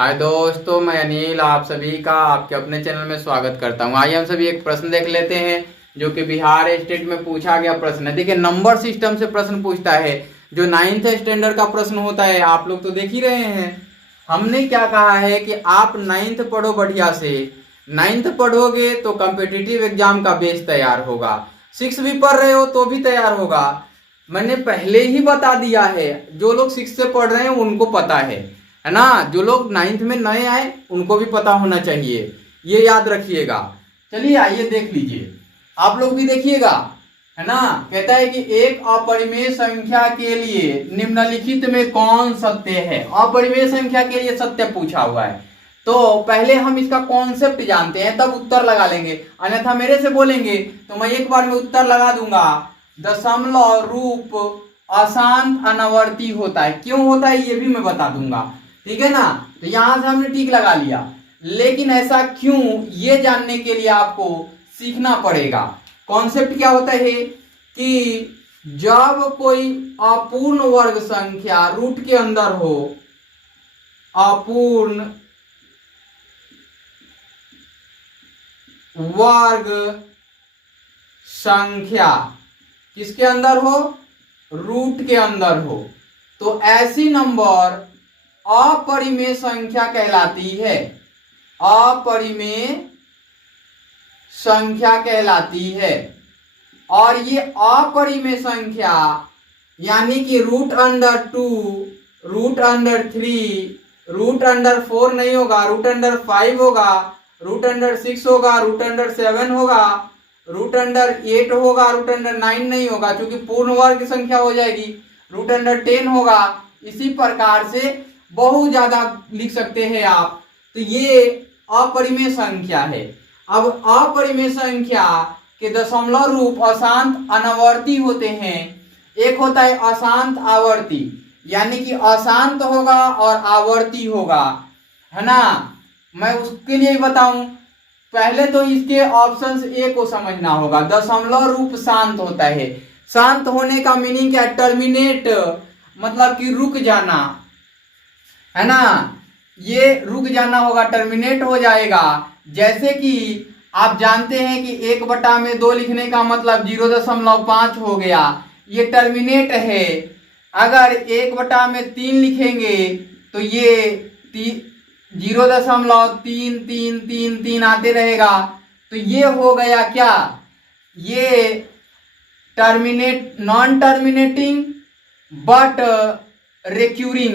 हाय दोस्तों, मैं अनिल आप सभी का आपके अपने चैनल में स्वागत करता हूं। आइए हम सभी एक प्रश्न देख लेते हैं जो कि बिहार स्टेट में पूछा गया प्रश्न है। देखिए, नंबर सिस्टम से प्रश्न पूछता है, जो 9th स्टैंडर्ड का प्रश्न होता है। आप लोग तो देख ही रहे हैं। हमने क्या कहा है कि आप 9th पढ़ो बढ़िया से। 9th पढ़ोगे तो कॉम्पिटिटिव एग्जाम का बेस तैयार होगा। 6 भी पढ़ रहे हो तो भी तैयार होगा। मैंने पहले ही बता दिया है, जो लोग 6 से पढ़ रहे हैं उनको पता है ना। जो लोग 9th में नए आए उनको भी पता होना चाहिए, ये याद रखिएगा। चलिए आइए देख लीजिए, आप लोग भी देखिएगा, है ना। कहता है कि एक अपरिमेय संख्या के लिए निम्नलिखित में कौन सत्य है। अपरिमेय संख्या के लिए सत्य पूछा हुआ है, तो पहले हम इसका कॉन्सेप्ट जानते हैं तब उत्तर लगा लेंगे। अन्यथा मेरे से बोलेंगे तो मैं एक बार में उत्तर लगा दूंगा। दशमलव रूप अशांत अनावर्ती होता है। क्यों होता है ये भी मैं बता दूंगा, ठीक है ना। तो यहां से हमने टिक लगा लिया, लेकिन ऐसा क्यों ये जानने के लिए आपको सीखना पड़ेगा। कॉन्सेप्ट क्या होता है कि जब कोई अपूर्ण वर्ग संख्या रूट के अंदर हो, अपूर्ण वर्ग संख्या किसके अंदर हो, रूट के अंदर हो, तो ऐसी नंबर अपरिमेय संख्या कहलाती है। अपरिमेय संख्या कहलाती है। और ये अपरिमेय संख्या यानी कि √2, √3, √4 नहीं होगा, √5 होगा, √6 होगा, √7 होगा, √8 होगा, √9 नहीं होगा क्योंकि पूर्ण वर्ग संख्या हो जाएगी, √10 होगा। इसी प्रकार से बहुत ज्यादा लिख सकते हैं आप। तो ये अपरिमेय संख्या है। अब अपरिमेय संख्या के दशमलव रूप अशांत अनावर्ती होते हैं। एक होता है अशांत आवर्ती, यानी कि अशांत होगा और आवर्ती होगा, है ना। मैं उसके लिए बताऊं, पहले तो इसके ऑप्शंस ए को समझना होगा। दशमलव रूप शांत होता है। शांत होने का मीनिंग क्या है, टर्मिनेट, मतलब कि रुक जाना, है ना। ये रुक जाना होगा, टर्मिनेट हो जाएगा। जैसे कि आप जानते हैं कि 1/2 लिखने का मतलब 0.5 हो गया, ये टर्मिनेट है। अगर 1/3 लिखेंगे तो ये 0.3333 आते रहेगा। तो ये हो गया क्या, ये terminate, non terminating but recurring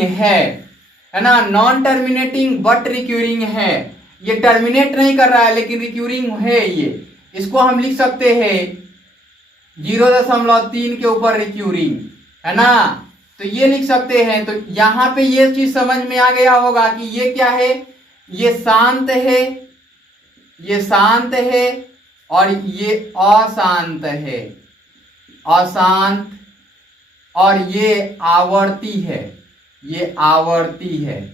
है ना। नॉन टर्मिनेटिंग बट रिक्यूरिंग है। ये टर्मिनेट नहीं कर रहा है लेकिन रिक्यूरिंग है। ये इसको हम लिख सकते हैं 0.3 के ऊपर रिक्यूरिंग, है ना। तो ये लिख सकते हैं। तो यहां पे ये चीज समझ में आ गया होगा कि ये क्या है, ये शांत है, ये शांत है और ये अशांत है, अशांत। और ये आवर्ती है, ये आवर्ती है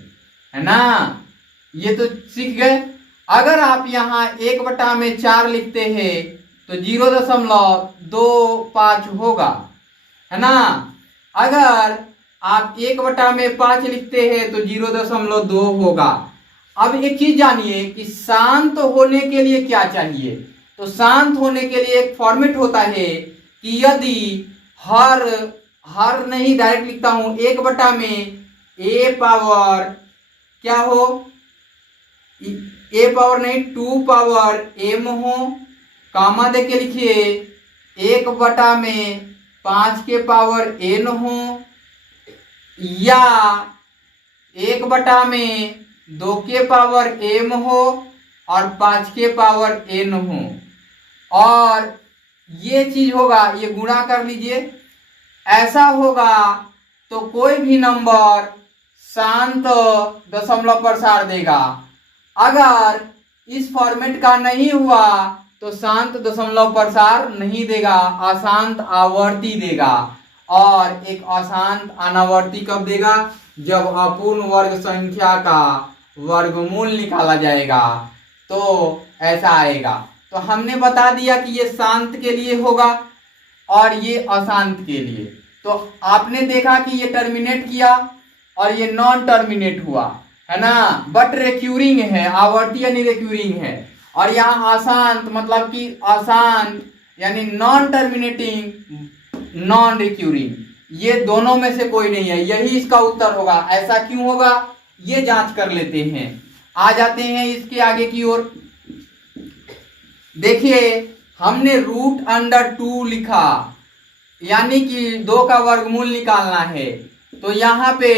ना। ये तो सीख गए। अगर आप यहाँ 1/4 लिखते हैं तो 0.25 होगा, है ना। अगर आप 1/5 लिखते हैं तो 0.2 होगा। अब एक चीज जानिए कि शांत होने के लिए क्या चाहिए। तो शांत होने के लिए एक फॉर्मेट होता है कि यदि हर नहीं, डायरेक्ट लिखता हूं, 1/a पावर क्या हो, a पावर नहीं 2 पावर m हो, कामा दे के लिखिए 1/5 के पावर n हो, या 1/2 के पावर m हो और 5 के पावर n हो। और ये चीज होगा, ये गुणा कर लीजिए, ऐसा होगा तो कोई भी नंबर शांत दशमलव प्रसार देगा। अगर इस फॉर्मेट का नहीं हुआ तो शांत दशमलव प्रसार नहीं देगा, अशांत आवर्ती देगा। और एक अशांत अनावर्ती कब देगा, जब अपूर्ण वर्ग संख्या का वर्गमूल निकाला जाएगा तो ऐसा आएगा। तो हमने बता दिया कि ये शांत के लिए होगा और ये अशांत के लिए। तो आपने देखा कि ये टर्मिनेट किया और ये नॉन टर्मिनेट हुआ। है ना, बट रिक्यूरिंग है, आवर्ती यानी रिक्यूरिंग है। और यहाँ अशांत मतलब कि अशांत यानी नॉन टर्मिनेटिंग नॉन रिक्यूरिंग, ये दोनों में से कोई नहीं है, यही इसका उत्तर होगा। ऐसा क्यों होगा ये जांच कर लेते हैं। आ जाते हैं इसके आगे की ओर। देखिए हमने रूट अंडर 2 लिखा, यानी कि 2 का वर्गमूल निकालना है। तो यहाँ पे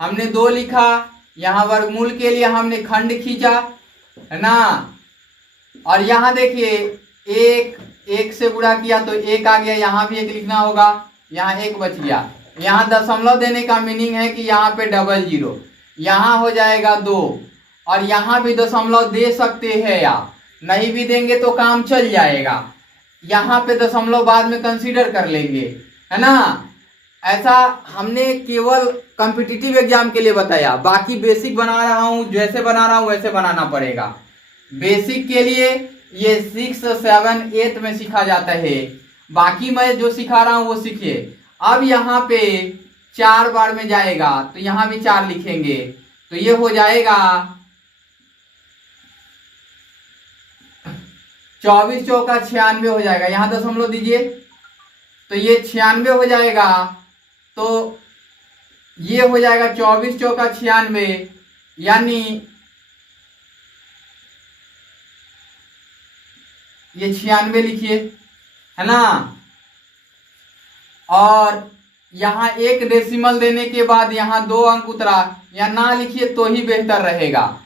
हमने 2 लिखा, यहाँ वर्गमूल के लिए हमने खंड खींचा, है ना। और यहाँ देखिए एक से गुणा किया तो 1 आ गया, यहाँ भी 1 लिखना होगा, यहाँ 1 बच गया। यहाँ दशमलव देने का मीनिंग है कि यहाँ पे डबल जीरो, यहाँ हो जाएगा 2। और यहाँ भी दशमलव दे सकते हैं आप, नहीं भी देंगे तो काम चल जाएगा। यहाँ पे दशमलव बाद में कंसीडर कर लेंगे, है ना। ऐसा हमने केवल कॉम्पिटिटिव एग्जाम के लिए बताया, बाकी बेसिक बना रहा हूँ, जैसे बना रहा हूँ वैसे बनाना पड़ेगा। बेसिक के लिए ये 6, 7, 8 में सिखा जाता है, बाकी मैं जो सिखा रहा हूँ वो सीखिए। अब यहाँ पे 4 बार में जाएगा तो यहाँ भी 4 लिखेंगे, तो ये हो जाएगा 24 चौका 96 हो जाएगा। यहाँ दशमलव दीजिए तो ये 96 हो जाएगा, तो ये हो जाएगा 24 चौका 96, यानी ये 96 लिखिए, है ना। और यहाँ 1 डेसिमल देने के बाद यहाँ 2 अंक उतरा, या ना लिखिए तो ही बेहतर रहेगा,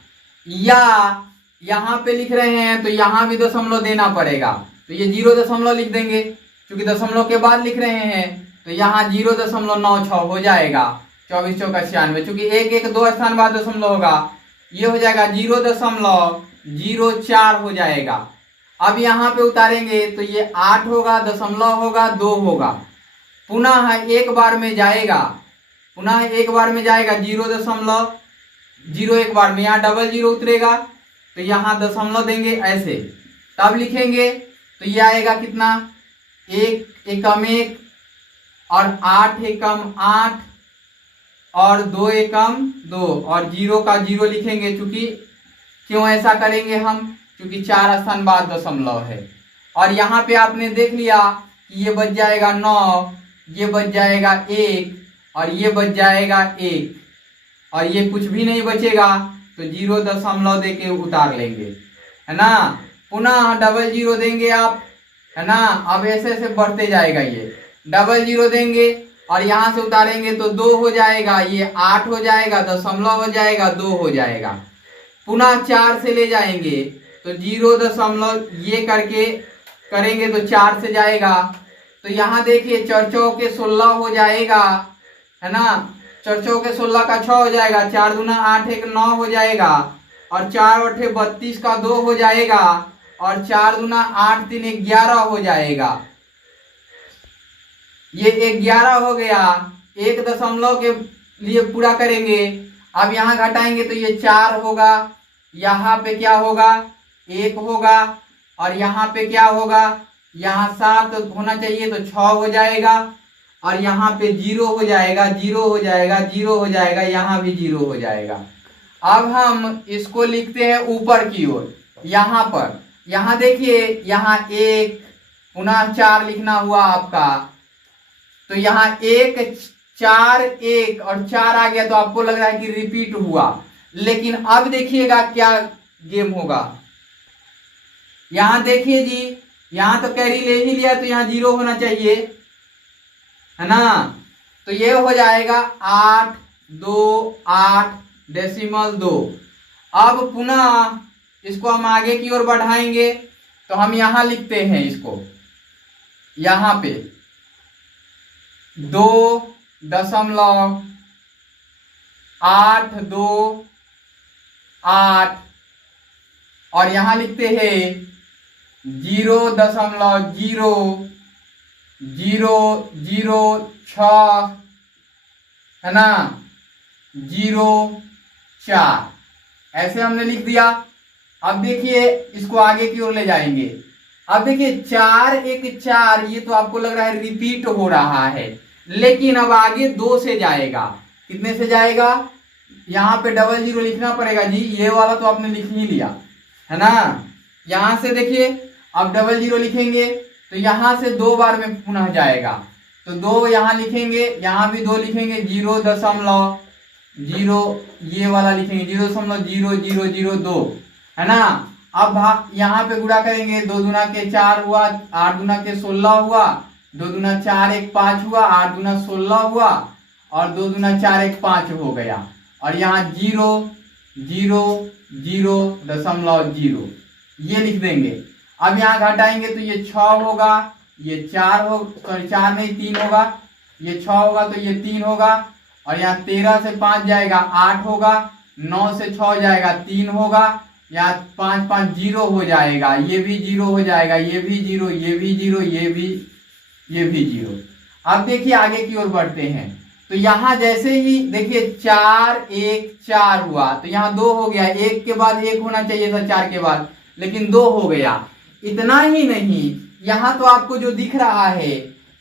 या यहाँ पे लिख रहे हैं तो यहाँ भी दशमलव देना पड़ेगा, तो ये 0.96 लिख देंगे। क्योंकि दशमलव के बाद लिख रहे हैं तो यहाँ 0.96 हो जाएगा 24 चौका 96। चूंकि 1, 1, 2 स्थान बाद दशमलव होगा, ये हो जाएगा 0.04 हो जाएगा। अब यहाँ पे उतारेंगे तो ये 8 होगा, दशमलव होगा, 2 होगा, पुनः एक बार में जाएगा, पुनः एक बार में जाएगा 0.0 एक बार में, यहाँ डबल जीरो उतरेगा तो यहाँ दशमलव देंगे ऐसे, तब लिखेंगे तो ये आएगा कितना, 1 एकम 1 और 8 एकम 8 और 2 एकम 2 और 0 का 0 लिखेंगे। चूंकि क्यों ऐसा करेंगे हम, क्योंकि 4 स्थान बाद दशमलव है। और यहाँ पे आपने देख लिया कि ये बच जाएगा 9, ये बच जाएगा 1 और ये बच जाएगा 1, और ये कुछ भी नहीं बचेगा तो 0.0 दे के उतार लेंगे, है ना। पुनः डबल जीरो देंगे आप, है ना। अब ऐसे ऐसे बढ़ते जाएगा, ये डबल जीरो देंगे और यहाँ से उतारेंगे तो 2 हो जाएगा, ये 8 हो जाएगा, दशमलव हो जाएगा, 2 हो जाएगा। पुनः 4 से ले जाएंगे तो 0. ये करके करेंगे तो 4 से जाएगा, तो यहाँ देखिए 4 चौके 16 हो जाएगा, है ना। 4 चौके 16 का 6 हो जाएगा, 4 दूना 8 1 9 हो जाएगा, और 4 8 32 का 2 हो जाएगा, और 4 दूना 8 3 11 हो जाएगा। ये 11 हो गया, 1 के लिए पूरा करेंगे। अब यहाँ घटाएंगे तो ये 4 होगा, यहाँ पे क्या होगा 1 होगा, और यहाँ पे क्या होगा, यहाँ 7 होना चाहिए तो 6 हो जाएगा, और यहाँ पे 0 हो जाएगा, 0 हो जाएगा, 0 हो जाएगा, यहाँ भी 0 हो जाएगा। अब हम इसको लिखते हैं ऊपर की ओर, यहाँ पर, यहाँ देखिए यहाँ 1 पुनः 4 लिखना हुआ आपका, तो यहाँ 1 4 1 और 4 आ गया, तो आपको लग रहा है कि रिपीट हुआ, लेकिन अब देखिएगा क्या गेम होगा। यहाँ देखिए जी, यहाँ तो कैरी ले ही लिया तो यहाँ 0 होना चाहिए, है ना। तो ये हो जाएगा 8 2 8 डेसिमल 2। अब पुनः इसको हम आगे की ओर बढ़ाएंगे तो हम यहाँ लिखते हैं इसको, यहाँ पे 2.82 और यहाँ लिखते हैं 0.00006, है ना, 04 ऐसे हमने लिख दिया। अब देखिए इसको आगे की ओर ले जाएंगे। अब देखिए 4 1 4, ये तो आपको लग रहा है रिपीट हो रहा है, लेकिन अब आगे 2 से जाएगा। कितने से जाएगा, यहाँ पे डबल जीरो लिखना पड़ेगा जी, ये वाला तो आपने लिख ही लिया है ना। यहाँ से देखिए अब डबल जीरो लिखेंगे तो यहाँ से 2 बार में पुनः जाएगा, तो 2 यहाँ लिखेंगे, यहाँ भी 2 लिखेंगे, 0.0 ये वाला लिखेंगे 0.0002 है ना। अब यहाँ पे गुणा करेंगे, 2 दूना के 4 हुआ, 8 दूना के 16 हुआ, 2 दूना 4 1 5 हुआ, 8 दूना 16 हुआ और 2 दूना 4 1 5 हो गया। और यहाँ 0.000 ये लिख देंगे। अब यहाँ घटाएंगे तो ये 6 होगा, ये 4 हो, सॉरी 4 नहीं 3 होगा, ये 6 होगा तो ये 3 होगा और यहाँ 13 से 5 जाएगा 8 होगा, 9 से 6 जाएगा 3 होगा, यहाँ 5 5 0 हो जाएगा, ये भी 0 हो जाएगा, ये भी 0, ये भी 0, ये भी 0। अब देखिए आगे की ओर बढ़ते हैं तो यहाँ जैसे ही देखिए 4 1 4 हुआ तो यहाँ 2 हो गया, 1 के बाद 1 होना चाहिए था 4 के बाद, लेकिन 2 हो गया। इतना ही नहीं, यहाँ तो आपको जो दिख रहा है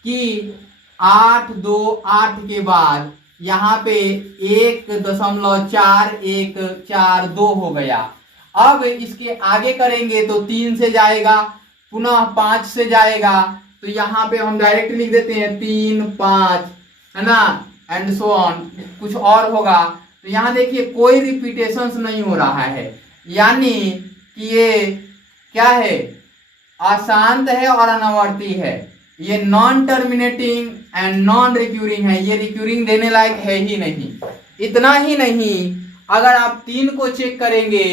कि 8 2 8 के बाद यहाँ पे 1.4142 हो गया। अब इसके आगे करेंगे तो 3 से जाएगा, पुनः 5 से जाएगा, तो यहाँ पे हम डायरेक्ट लिख देते हैं 3 5 है ना, एंड सो ऑन, कुछ और होगा। तो यहाँ देखिए कोई रिपीटेशंस नहीं हो रहा है, यानी कि ये क्या है, अशांत है और अनावर्ती है। ये non terminating and non recurring है, ये रिक्यूरिंग देने लायक है ही नहीं। इतना ही नहीं, अगर आप 3 को चेक करेंगे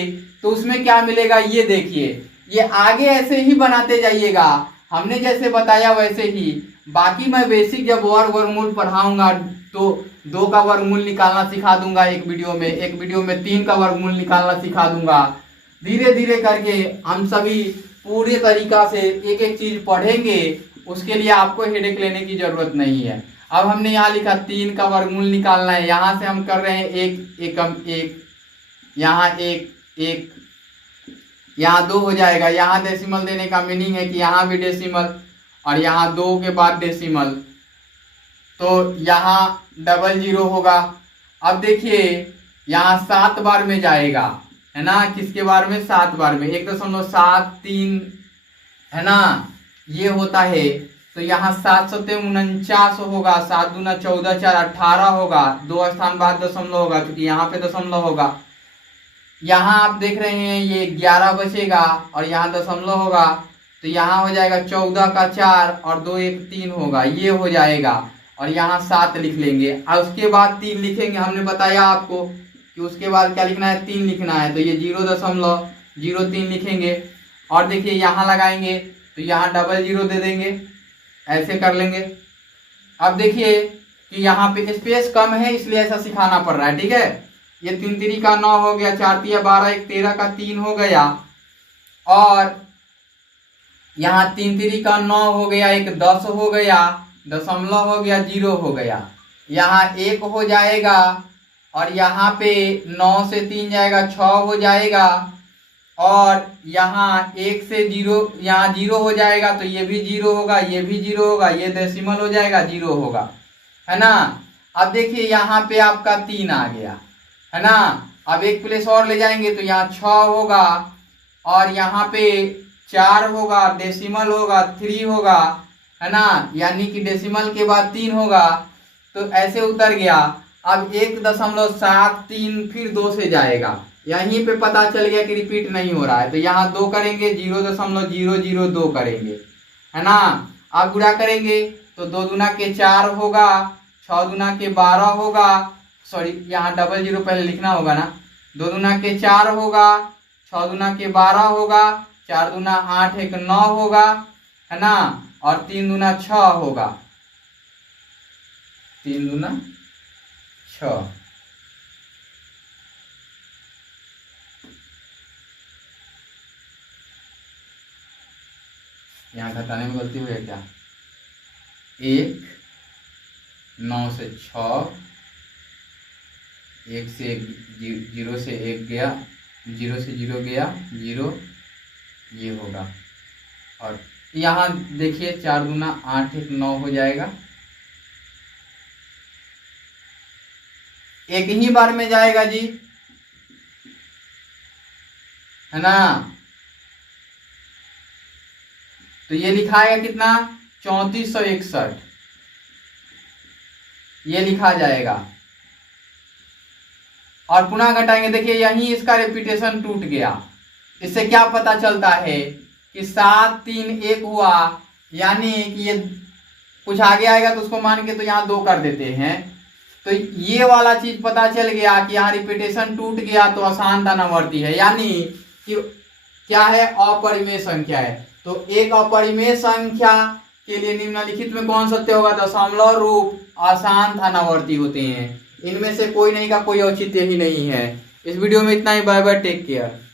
तो उसमें क्या मिलेगा ये देखिए, ये आगे ऐसे ही बनाते जाइएगा, हमने जैसे बताया वैसे ही। बाकी मैं बेसिक जब वर्गमूल पढ़ाऊंगा तो 2 का वर्गमूल निकालना सिखा दूंगा एक वीडियो में 3 का वर्गमूल निकालना सिखा दूंगा। धीरे धीरे करके हम सभी पूरे तरीका से एक एक चीज पढ़ेंगे, उसके लिए आपको हेडेक लेने की जरूरत नहीं है। अब हमने यहाँ लिखा 3 का वर्गमूल निकालना है, यहाँ से हम कर रहे हैं 1 एकम 1, यहाँ 1 1, यहाँ 2 हो जाएगा। यहाँ डेसिमल देने का मीनिंग है कि यहाँ भी डेसिमल और यहाँ 2 के बाद डेसिमल, तो यहाँ 00 होगा। अब देखिए यहाँ 7 बार में जाएगा है ना, किसके बार में, 7 बार में, 1.73 है ना ये होता है। तो यहाँ 7 7 49 होगा, 7 दूना 14 4 18 होगा, 2 स्थान बाद दशमलव होगा क्योंकि यहाँ पे दशमलव होगा। यहाँ आप देख रहे हैं ये 11 बचेगा और यहाँ दशमलव होगा, तो यहाँ हो जाएगा 14 का 4 और 2 1 3 होगा, ये हो जाएगा। और यहाँ 7 लिख लेंगे और उसके बाद 3 लिखेंगे। हमने बताया आपको कि उसके बाद क्या लिखना है, 3 लिखना है, तो ये 0.03 लिखेंगे। और देखिए यहाँ लगाएंगे तो यहाँ 00 दे देंगे, ऐसे कर लेंगे। अब देखिए कि यहाँ पे स्पेस कम है इसलिए ऐसा सिखाना पड़ रहा है, ठीक है। ये 3 3 का 9 हो गया, 4 3 12, 1 13 का 3 हो गया और यहाँ 3 3 का 9 हो गया, 1 10 हो गया, दशमलव हो गया, 0 हो गया, यहाँ 1 हो जाएगा और यहाँ पे 9 से 3 जाएगा 6 हो जाएगा और यहाँ 1 से 0 यहाँ 0 हो जाएगा, तो ये भी 0 होगा, ये भी 0 होगा, ये डेसिमल हो जाएगा, 0 होगा है ना। अब देखिए यहाँ पे आपका 3 आ गया है ना। अब एक प्लेस और ले जाएंगे तो यहाँ 6 होगा और यहाँ पे 4 होगा, डेसिमल होगा, 3 होगा है ना, यानी कि डेसिमल के बाद 3 होगा, तो ऐसे उतर गया। अब 1.73 फिर 2 से जाएगा, यहीं पे पता चल गया कि रिपीट नहीं हो रहा है, तो यहाँ 2 करेंगे, 0.002 करेंगे है ना। अब गुणा करेंगे तो 2 दूना के 4 होगा, 6 दूना के 12 होगा, सॉरी यहाँ 00 पहले लिखना होगा ना, 2 दूना के 4 होगा, 6 दूना के 12 होगा, 4 दूना 8 1 9 होगा है ना, और 3 दूना 6 होगा, 3 दूना 6। यहाँ घटाने में गलती हुई है क्या, 1 9 से 6, 1 से 0 से 1 गया, 0 से 0 गया 0, ये होगा। और यहाँ देखिए 4 दूना 8 1 9 हो जाएगा, एक ही बार में जाएगा जी, है ना। तो ये लिखा आएगा कितना, 3461, ये लिखा जाएगा। और पुनः घटाएंगे, देखिए यहीं इसका रेपिटेशन टूट गया। इससे क्या पता चलता है कि 7 3 1 हुआ, यानी कि ये कुछ आगे आएगा तो उसको मान के तो यहाँ 2 कर देते हैं। तो ये वाला चीज पता चल गया कि यहाँ रिपीटेशन टूट गया तो असांतानावर्ती है, यानी कि क्या है, अपरिमेय संख्या है। तो एक अपरिमेय संख्या के लिए निम्नलिखित में कौन सत्य होगा, दशमलव रूप असांतानावर्ती होते हैं। इनमें से कोई नहीं का कोई औचित्य ही नहीं है। इस वीडियो में इतना ही। Bye bye, take care.